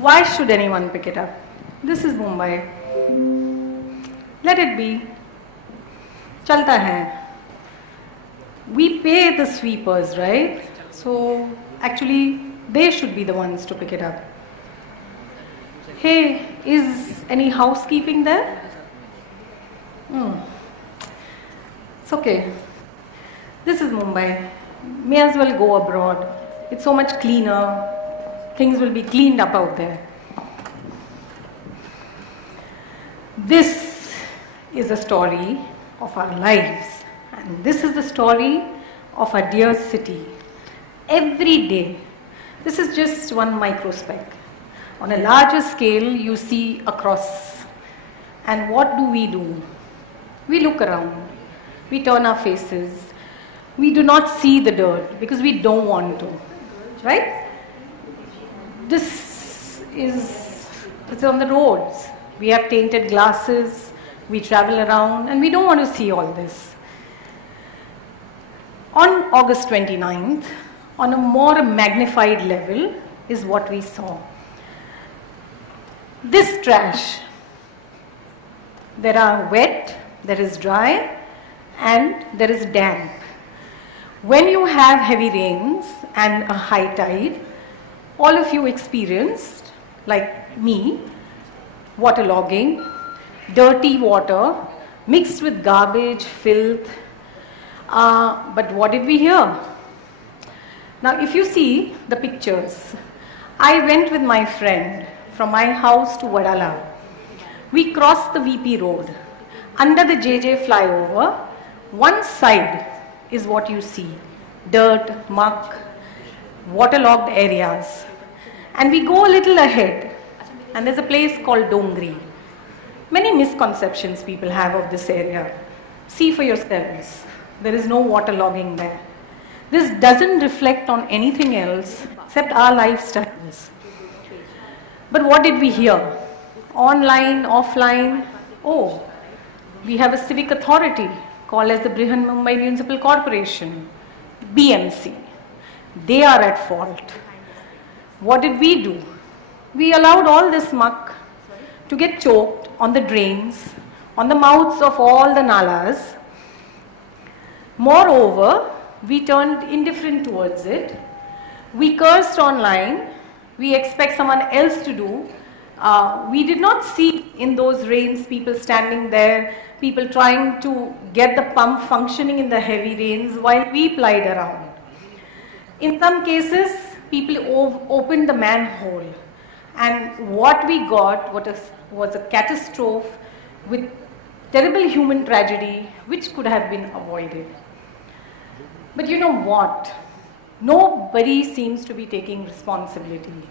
Why should anyone pick it up? This is Mumbai. Let it be. Chalta hai. We pay the sweepers, right? So actually, they should be the ones to pick it up. Hey, is any housekeeping there? It's okay. This is Mumbai. May as well go abroad. It's so much cleaner. Things will be cleaned up out there. This is a story of our lives. And this is the story of our dear city. Every day, this is just one microspeck. On a larger scale, you see across. And what do? We look around. We turn our faces. We do not see the dirt because we don't want to. Right? It's on the roads. We have tainted glasses. We travel around and we don't want to see all this. On August 29th, on a more magnified level, is what we saw. This trash, there are wet, there is dry, and there is damp. When you have heavy rains and a high tide, all of you experienced, like me, waterlogging, dirty water mixed with garbage, filth. But what did we hear? Now, if you see the pictures, I went with my friend from my house to Wadala. We crossed the VP road. Under the JJ flyover, one side is what you see, dirt, muck, waterlogged areas. And we go a little ahead, and there's a place called Dongri. Many misconceptions people have of this area. See for yourselves. There is no waterlogging there. This doesn't reflect on anything else except our lifestyles. But what did we hear? Online, offline? Oh, we have a civic authority called as the Brihan Mumbai Municipal Corporation, BMC. They are at fault. What did we do? We allowed all this muck to get choked on the drains, on the mouths of all the nalas. Moreover, we turned indifferent towards it. We cursed online. We expect someone else to do. We did not see in those rains people standing there, people trying to get the pump functioning in the heavy rains while we plied around. In some cases, people opened the manhole. And what we got was a catastrophe with terrible human tragedy which could have been avoided. But you know what? Nobody seems to be taking responsibility.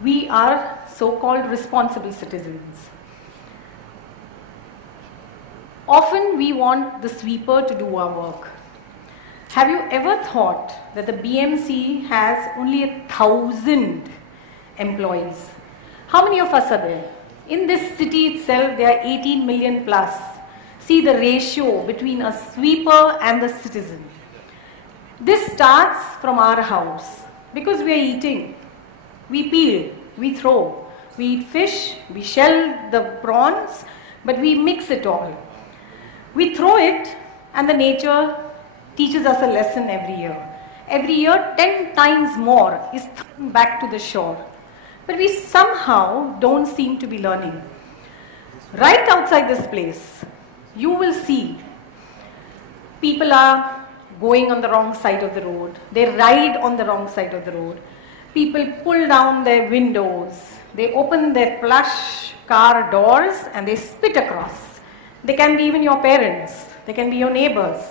We are so-called responsible citizens. Often we want the sweeper to do our work. Have you ever thought that the BMC has only 1,000 employees? How many of us are there? In this city itself, there are 18 million plus. See the ratio between a sweeper and the citizen. This starts from our house because we are eating. We peel, we throw, we eat fish, we shell the prawns, but we mix it all. We throw it and the nature teaches us a lesson every year. Every year 10 times more is thrown back to the shore. But we somehow don't seem to be learning. Right outside this place, you will see people are going on the wrong side of the road. They ride on the wrong side of the road. People pull down their windows. They open their plush car doors and they spit across. They can be even your parents. They can be your neighbors.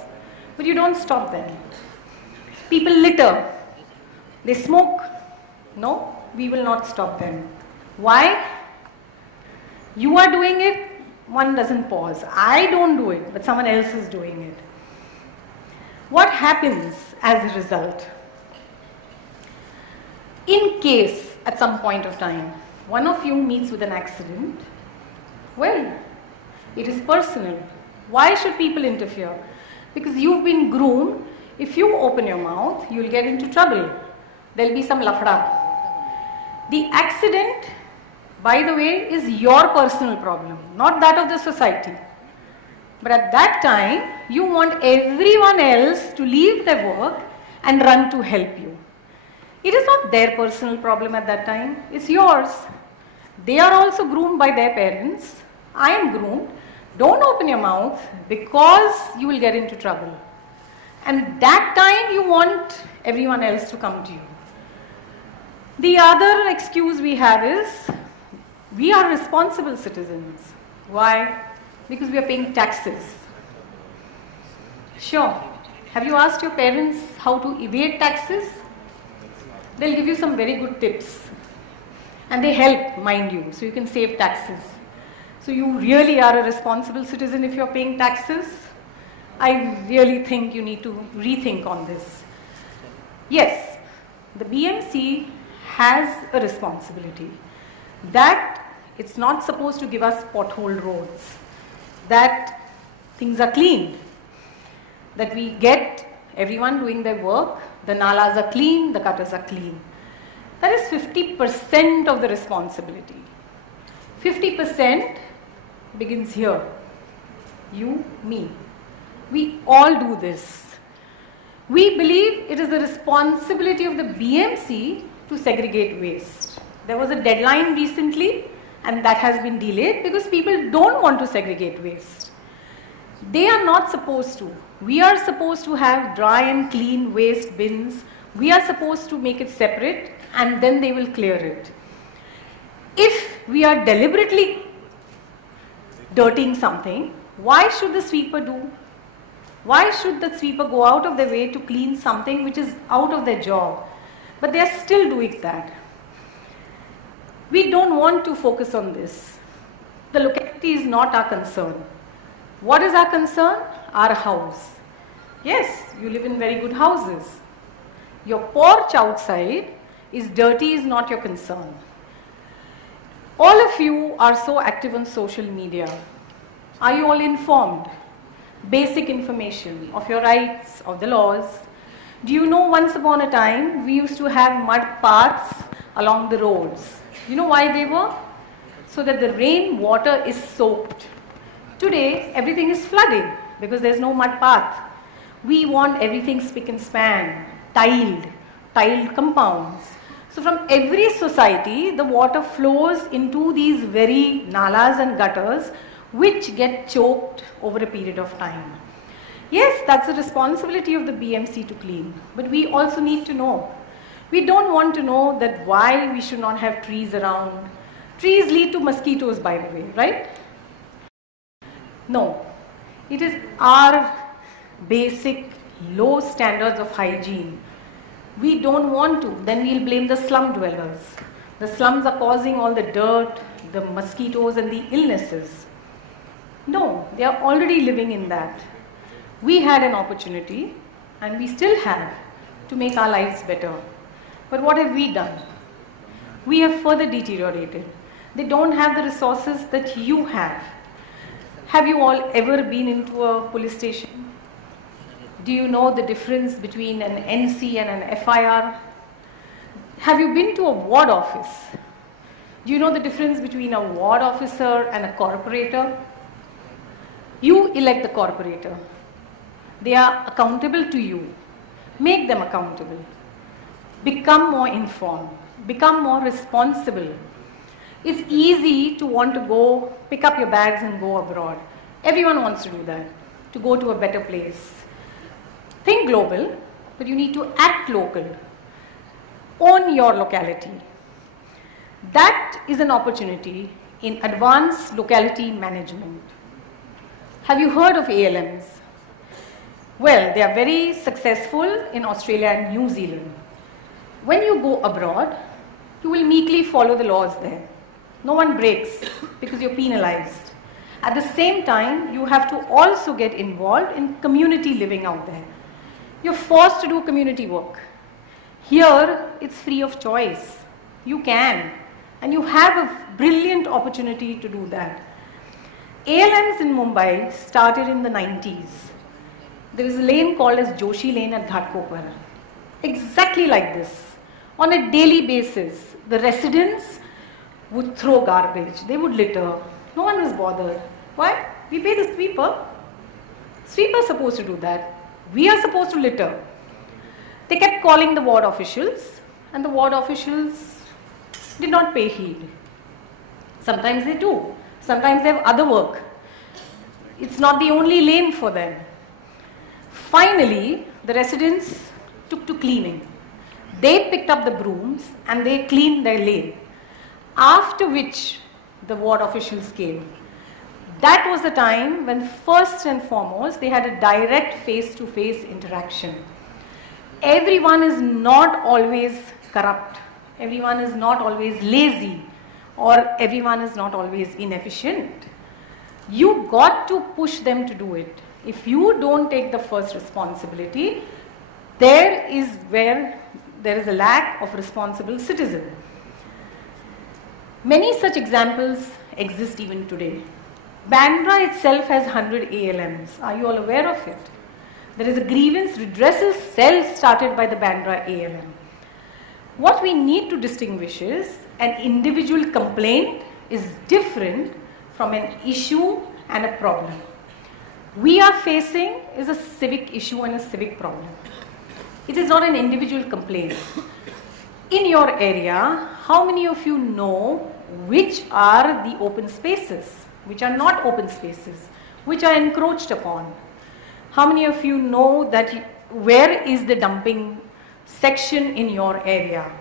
But you don't stop them. People litter. They smoke. No, we will not stop them. Why? You are doing it, one doesn't pause. I don't do it, but someone else is doing it. What happens as a result? In case at some point of time, one of you meets with an accident, well, it is personal. Why should people interfere? Because you've been groomed. If you open your mouth, you'll get into trouble. There'll be some lafda. The accident, by the way, is your personal problem, not that of the society. But at that time, you want everyone else to leave their work and run to help you. It is not their personal problem at that time, it's yours. They are also groomed by their parents. I am groomed. Don't open your mouth because you will get into trouble. And that time you want everyone else to come to you. The other excuse we have is, we are responsible citizens. Why? Because we are paying taxes. Sure. Have you asked your parents how to evade taxes? They'll give you some very good tips. And they help, mind you, so you can save taxes. So you really are a responsible citizen if you're paying taxes? I really think you need to rethink on this. Yes, the BMC has a responsibility that it's not supposed to give us pothole roads, that things are clean, that we get everyone doing their work, the nalas are clean, the gutters are clean. That is 50% of the responsibility. 50% begins here. You, me. We all do this. We believe it is the responsibility of the BMC to segregate waste. There was a deadline recently and that has been delayed because people don't want to segregate waste. They are not supposed to. We are supposed to have dry and clean waste bins. We are supposed to make it separate and then they will clear it. If we are deliberately dirtying something, why should the sweeper do? Why should the sweeper go out of their way to clean something which is out of their job? But they are still doing that. We don't want to focus on this. The locality is not our concern. What is our concern? Our house. Yes, you live in very good houses. Your porch outside is dirty is not your concern. All of you are so active on social media. Are you all informed? Basic information of your rights, of the laws. Do you know once upon a time we used to have mud paths along the roads? You know why they were? So that the rain water is soaked. Today everything is flooding because there's no mud path. We want everything spick and span, tiled compounds. So from every society, the water flows into these very nalas and gutters which get choked over a period of time. Yes, that's the responsibility of the BMC to clean, but we also need to know. We don't want to know that why we should not have trees around. Trees lead to mosquitoes, by the way, right? No, it is our basic low standards of hygiene. We don't want to, then we'll blame the slum dwellers. The slums are causing all the dirt, the mosquitoes and the illnesses. No, they are already living in that. We had an opportunity and we still have to make our lives better. But what have we done? We have further deteriorated. They don't have the resources that you have. Have you all ever been into a police station? Do you know the difference between an NC and an FIR? Have you been to a ward office? Do you know the difference between a ward officer and a corporator? You elect the corporator. They are accountable to you. Make them accountable. Become more informed. Become more responsible. It's easy to want to go pick up your bags and go abroad. Everyone wants to do that, to go to a better place. Think global, but you need to act local. Own your locality. That is an opportunity in advanced locality management. Have you heard of ALMs? Well, they are very successful in Australia and New Zealand. When you go abroad, you will meekly follow the laws there. No one breaks because you're penalized. At the same time, you have to also get involved in community living out there. You're forced to do community work. Here, it's free of choice. You can. And you have a brilliant opportunity to do that. ALMs in Mumbai started in the 90s. There is a lane called as Joshi Lane at Ghatkopar. Exactly like this. On a daily basis, the residents would throw garbage, they would litter. No one was bothered. Why? We pay the sweeper. Sweeper is supposed to do that. We are supposed to litter. They kept calling the ward officials, and the ward officials did not pay heed. Sometimes they do. Sometimes they have other work. It's not the only lane for them. Finally, the residents took to cleaning. They picked up the brooms and they cleaned their lane. After which the ward officials came. That was the time when first and foremost they had a direct face-to-face interaction. Everyone is not always corrupt. Everyone is not always lazy, or everyone is not always inefficient. You got to push them to do it. If you don't take the first responsibility, there is where there is a lack of responsible citizen. Many such examples exist even today. Bandra itself has 100 ALMs. Are you all aware of it? There is a grievance redressal cell started by the Bandra ALM. What we need to distinguish is an individual complaint is different from an issue and a problem. We are facing is a civic issue and a civic problem. It is not an individual complaint. In your area, how many of you know which are the open spaces, which are not open spaces, which are encroached upon? How many of you know that where is the dumping section in your area?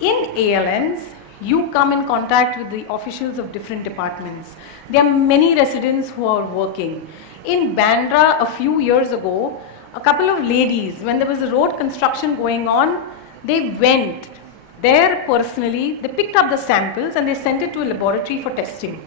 In ALMs, you come in contact with the officials of different departments. There are many residents who are working. In Bandra, a few years ago, a couple of ladies, when there was a road construction going on, they went there personally, they picked up the samples and they sent it to a laboratory for testing.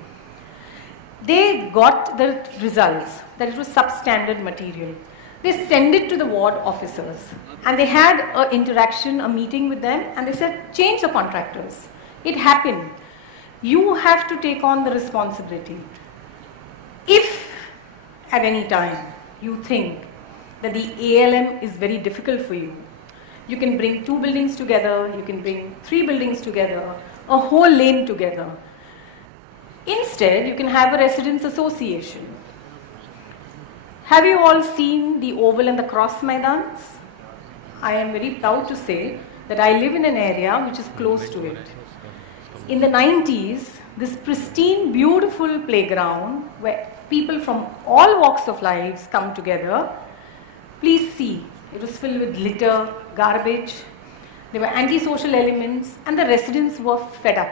They got the results that it was substandard material. They sent it to the ward officers and they had an interaction, a meeting with them, and they said, change the contractors. It happened. You have to take on the responsibility. If at any time you think that the ALM is very difficult for you, you can bring 2 buildings together, you can bring 3 buildings together, a whole lane together. Instead, you can have a residents association. Have you all seen the oval and the cross maidans? I am very proud to say that I live in an area which is close to it. In the 90s, this pristine, beautiful playground where people from all walks of lives come together, please see, it was filled with litter, garbage, there were antisocial elements, and the residents were fed up.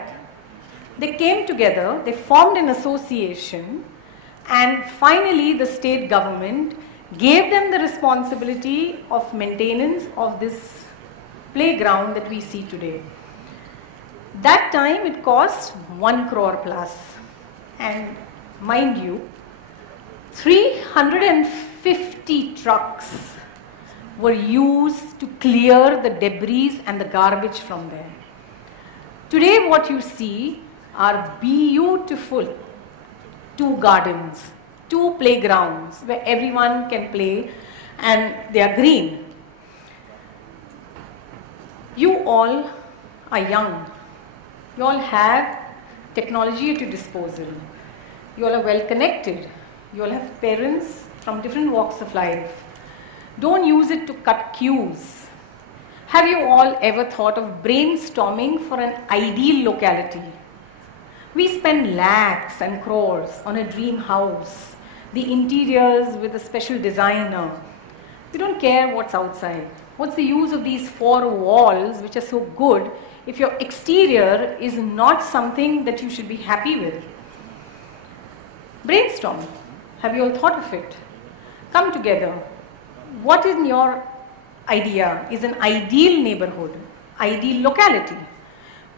They came together, they formed an association, and finally the state government gave them the responsibility of maintenance of this playground that we see today. That time it cost 1 crore plus, and mind you, 350 trucks were used to clear the debris and the garbage from there. Today what you see are beautiful 2 gardens, 2 playgrounds where everyone can play and they are green. You all are young. You all have technology at your disposal. You all are well connected. You all have parents from different walks of life. Don't use it to cut queues. Have you all ever thought of brainstorming for an ideal locality? We spend lakhs and crores on a dream house, the interiors with a special designer. We don't care what's outside. What's the use of these 4 walls which are so good if your exterior is not something that you should be happy with? Brainstorm. Have you all thought of it? Come together. What in your idea is an ideal neighborhood, ideal locality?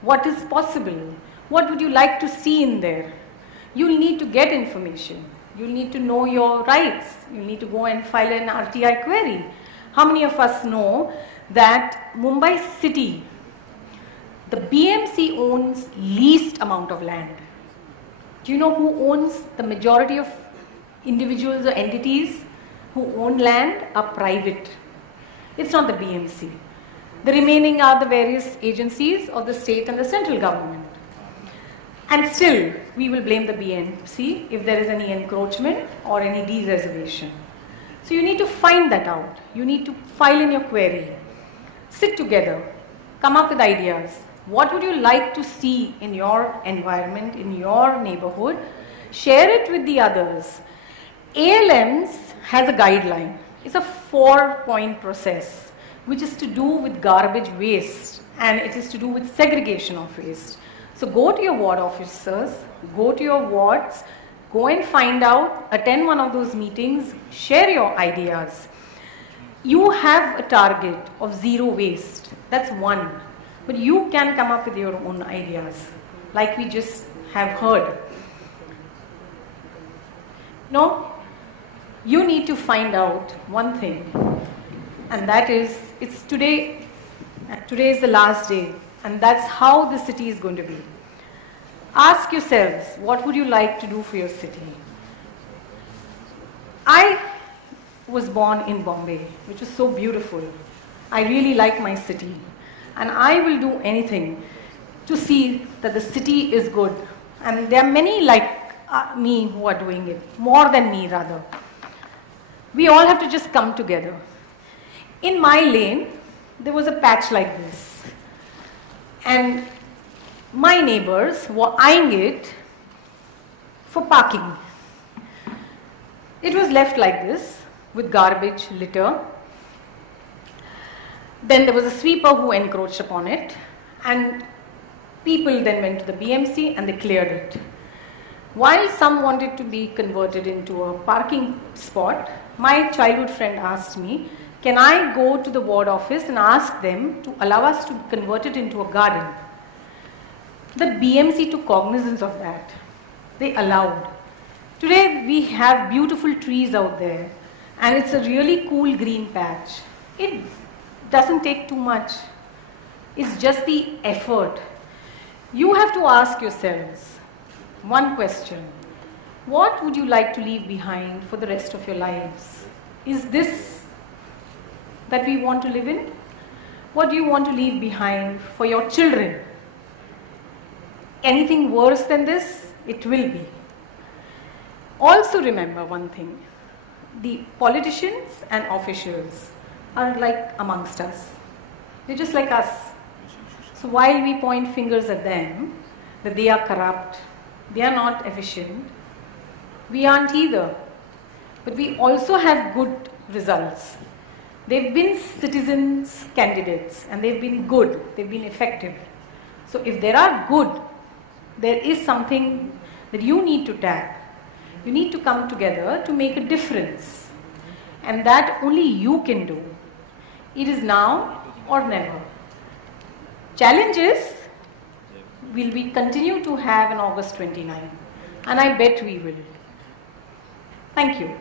What is possible? What would you like to see in there? You'll need to get information. You'll need to know your rights. You'll need to go and file an RTI query. How many of us know that Mumbai city, the BMC owns least amount of land? Do you know who owns the majority of individuals or entities who own land are private? It's not the BMC. The remaining are the various agencies of the state and the central government. And still, we will blame the BMC if there is any encroachment or any dereservation. So you need to find that out. You need to file in your query. Sit together. Come up with ideas. What would you like to see in your environment, in your neighborhood? Share it with the others. ALMS has a guideline. It's a 4-point process, which is to do with garbage waste, and it is to do with segregation of waste. So go to your ward officers, go to your wards, go and find out, attend one of those meetings, share your ideas. You have a target of zero waste. That's one. But you can come up with your own ideas, like we just have heard. No, you need to find out one thing, and that is, it's today is the last day, and that's how the city is going to be. Ask yourselves, what would you like to do for your city? I was born in Bombay, which is so beautiful. I really like my city, and I will do anything to see that the city is good. And there are many like me who are doing it, more than me rather. We all have to just come together. In my lane, there was a patch like this, and my neighbors were eyeing it for parking. It was left like this with garbage, litter. Then there was a sweeper who encroached upon it, and people then went to the BMC and they cleared it. While some wanted to be converted into a parking spot, my childhood friend asked me, can I go to the ward office and ask them to allow us to convert it into a garden? The BMC took cognizance of that. They allowed. Today we have beautiful trees out there, and it's a really cool green patch. It doesn't take too much. It's just the effort. You have to ask yourselves one question. What would you like to leave behind for the rest of your lives? Is this that we want to live in? What do you want to leave behind for your children? Anything worse than this? It will be. Also remember one thing. The politicians and officials are like amongst us. They're just like us. So while we point fingers at them, that they are corrupt, they are not efficient, we aren't either. But we also have good results. They've been citizens candidates, and they've been good, they've been effective. So if there are good, there is something that you need to tap. You need to come together to make a difference. And that only you can do. It is now or never. Challenges will we continue to have on August 29. And I bet we will. Thank you.